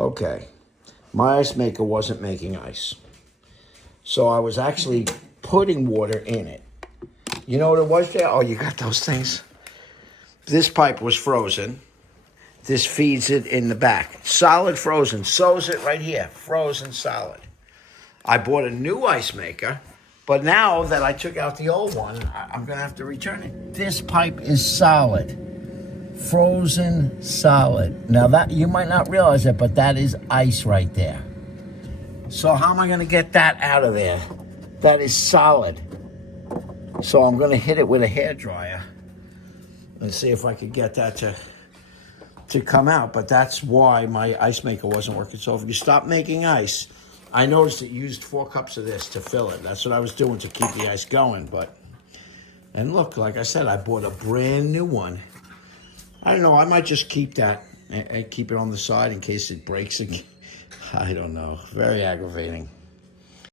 Okay, my ice maker wasn't making ice. So I was actually putting water in it. You know what it was there? Oh, you got those things? This pipe was frozen. This feeds it in the back. Solid frozen. So's it right here. Frozen solid. I bought a new ice maker, but now that I took out the old one, I'm going to have to return it. This pipe is solid. Frozen solid. Now that you might not realize it, but that is ice right there. So how am I going to get that out of there? That is solid. So I'm going to hit it with a hairdryer and see if I could get that to come out. But that's why my ice maker wasn't working. So if you stop making ice, I noticed it used 4 cups of this to fill it. That's what I was doing to keep the ice going. And look, like I said, I bought a brand new one. I don't know. I might just keep that and keep it on the side in case it breaks again. I don't know. Very aggravating.